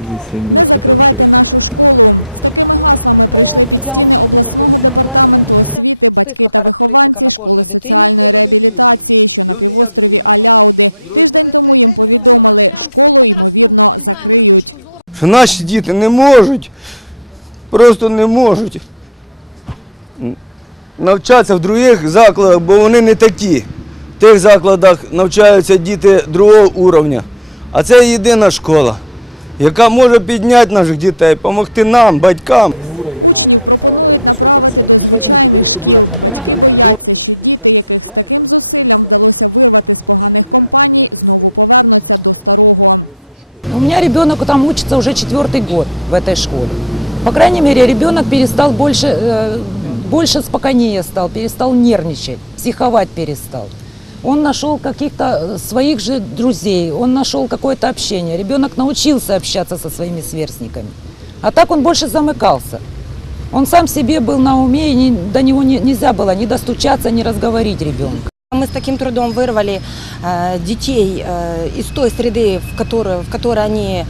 Вісім метрів широко. Стисла характеристика на кожну дитину. що наші діти не можуть, просто не можуть навчатися в других закладах, бо вони не такі. В тих закладах навчаються діти другого уровня. А це єдина школа, яка може підняти наших дітей, допомогти нам, батькам. У меня ребенок там учится уже четвертый год в этой школе. По крайней мере, ребенок перестал больше, э, больше спокойнее стал, перестал нервничать, психовать перестал. Он нашел каких-то э, своих же друзей, он нашел какое-то общение. Ребенок научился общаться со своими сверстниками. А так он больше замыкался. Он сам себе был на уме, и не- до него не- нельзя было ни достучаться, ни разговорить ребенка. Мы с таким трудом вырвали э, детей э, из той среды, в которой, в которой они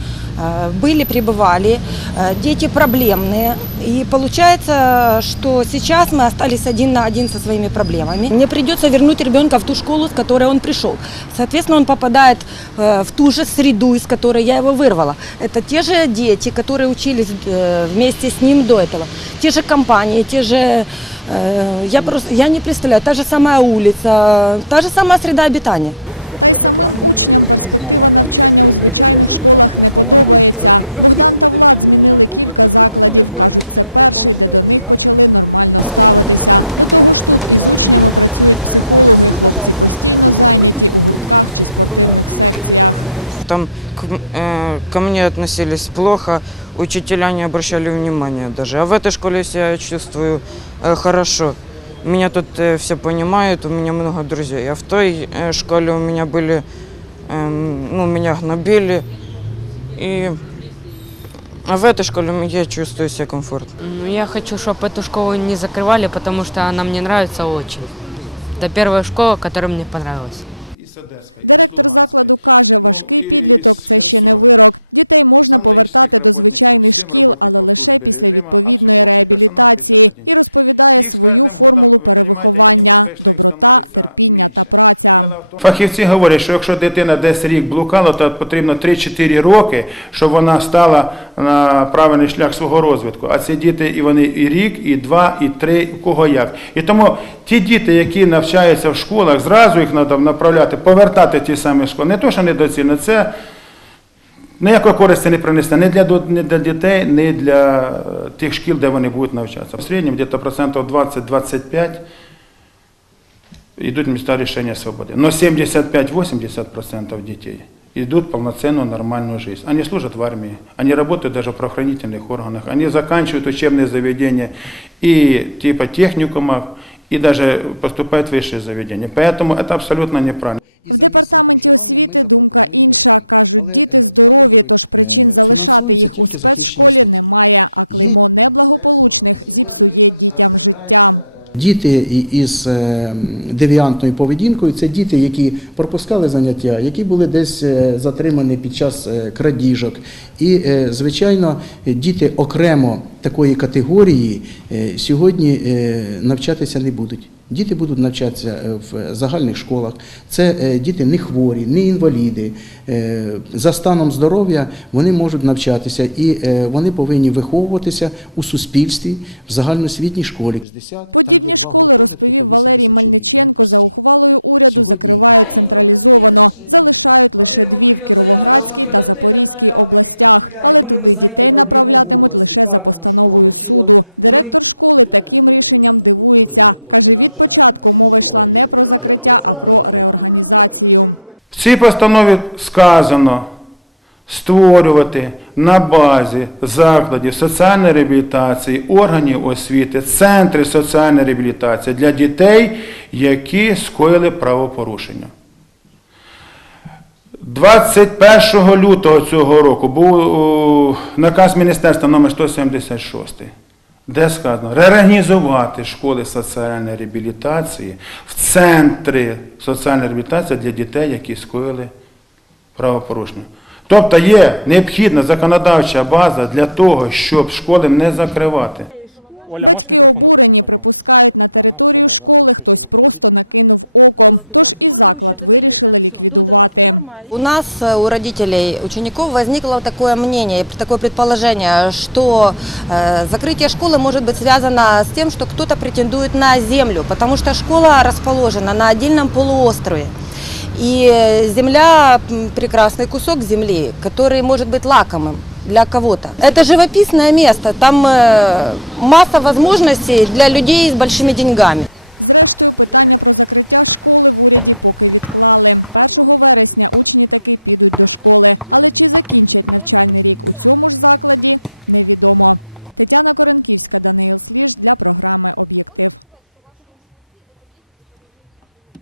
были, пребывали. Э, дети проблемные. И получается, что сейчас мы остались один на один со своими проблемами. Мне придется вернуть ребенка в ту школу, с которой он пришел. Соответственно, он попадает э, в ту же среду, из которой я его вырвала. Это те же дети, которые учились э, вместе с ним до этого. Те же компании, те же Э, Я просто я не представляю, та же самая улица, та же самая среда обитания. Там к, э, ко мне относились плохо, учителя не обращали внимания даже. А в этой школе себя чувствую э, хорошо. Меня тут э, все понимают, у меня много друзей. А в той школе у меня были, эм, ну, меня гнобили. И а в этой школе я чувствую себя комфортно. Ну, я хочу, чтобы эту школу не закрывали, потому что она мне нравится очень. Это первая школа, которая мне понравилась. И с Одесской, и с Луганской, ну и из Херсона Самологических работников, 7 работников службы режима, а всего общий персонал 51. Их с каждым годом, вы понимаете, они не могут сказать, что их становится меньше. Дело в том... Фахівці говорять, що якщо дитина десь рік блукала, то потрібно 3-4 роки, щоб вона стала на правильний шлях свого розвитку. А ці діти, і вони і рік, і два, і три, у кого як. І тому ті діти, які навчаються в школах, зразу їх треба направляти, повертати в ті самі школи. Не то, що недоцільно, це ніякої користі не принесе ні для, ні для дітей, ні для е, тих шкіл, де вони будуть навчатися. В середньому десь процентів 20-25 йдуть міста рішення свободи. Но 75-80% детей идут полноценную нормальную жизнь. Они служат в армии, они работают даже в правоохранительных органах, они заканчивают учебные заведения и типа техникумов, и даже поступают в высшие заведения. Поэтому это абсолютно неправильно. і за місцем проживання ми запропонуємо батькам. Але е, в даному випадку е, фінансуються тільки захищені статті. Є Діти із е, девіантною поведінкою це діти, які пропускали заняття, які були десь е, затримані під час е, крадіжок. І, звичайно, діти окремо такої категорії сьогодні навчатися не будуть. Діти будуть навчатися е, в загальних школах. Це е, діти не хворі, не інваліди. Е, За станом здоров'я вони можуть навчатися і е, вони повинні виховуватися у суспільстві в загальноосвітній школі. Там є два гуртожитки по 80 чоловік. Вони пусті. Сьогодні вы знаете проблему в области, как оно, что оно, чего В цій постанові сказано створювати на базі закладів соціальної реабілітації, органів освіти, центри соціальної реабілітації для дітей, які скоїли правопорушення. 21 лютого цього року був наказ міністерства номер 176, де сказано реорганізувати школи соціальної реабілітації в центри соціальної реабілітації для дітей, які скоїли правопорушення. Тобто є необхідна законодавча база для того, щоб школи не закривати. Оля, можеш мікрофон пожалуйста? Ага, все, да, да, еще руководитель. У нас, э, у родителей учеников, возникло такое мнение, такое предположение, что э, закрытие школы может быть связано с тем, что кто-то претендует на землю, потому что школа расположена на отдельном полуострове. И э, земля, м, прекрасный кусок земли, который может быть лакомым для кого-то. Это живописное место, там э, масса возможностей для людей с большими деньгами. Yeah.